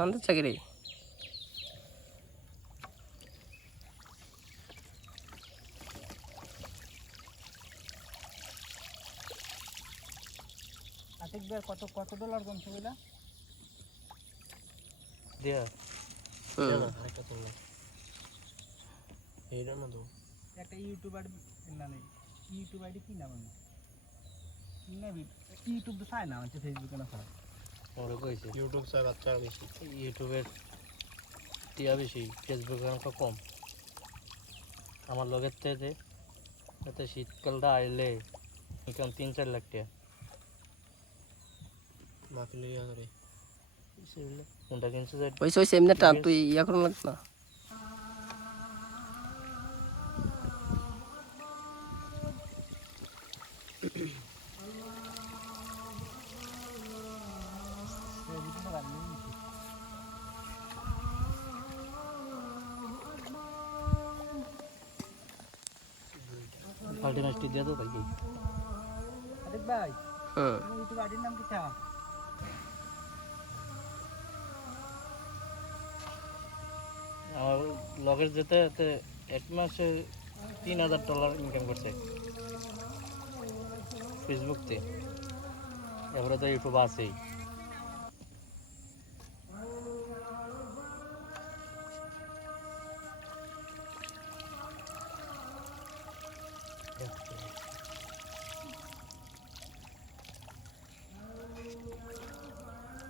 আমাদের চাকরি কত কত ডলার কমছে বইলা দিয়া হুম একটা তো এইটা না তো একটা ইউটিউবার না নেই ইউটিউব আইডি কি নাম আমি ইউটিউব তো চাই না হচ্ছে ফেসবুকে না চাই ওরা কইছে ইউটিউব চাই বাচ্চা বেশি ইউটিউবের টিয়া বেশি ফেসবুকের অঙ্ক কম আমার লগের থেকে এতে শীতকালটা আইলে এখন 3-4 লাখ টাকা মাফি লিয়া করে কোনটা কিনছে যে ওই ওই এমনি টান তুই ইয়া করুন লাগছ না পাল্টি মাছটি দিয়ে দাও ভাই আরেক ভাই হুম ইউটিউব আইডির নাম কি তা আমার লগের যেতে এতে এক মাসে $3,000 ইনকাম করছে ফেসবুক তে এবারে তো ইউটিউব আছেই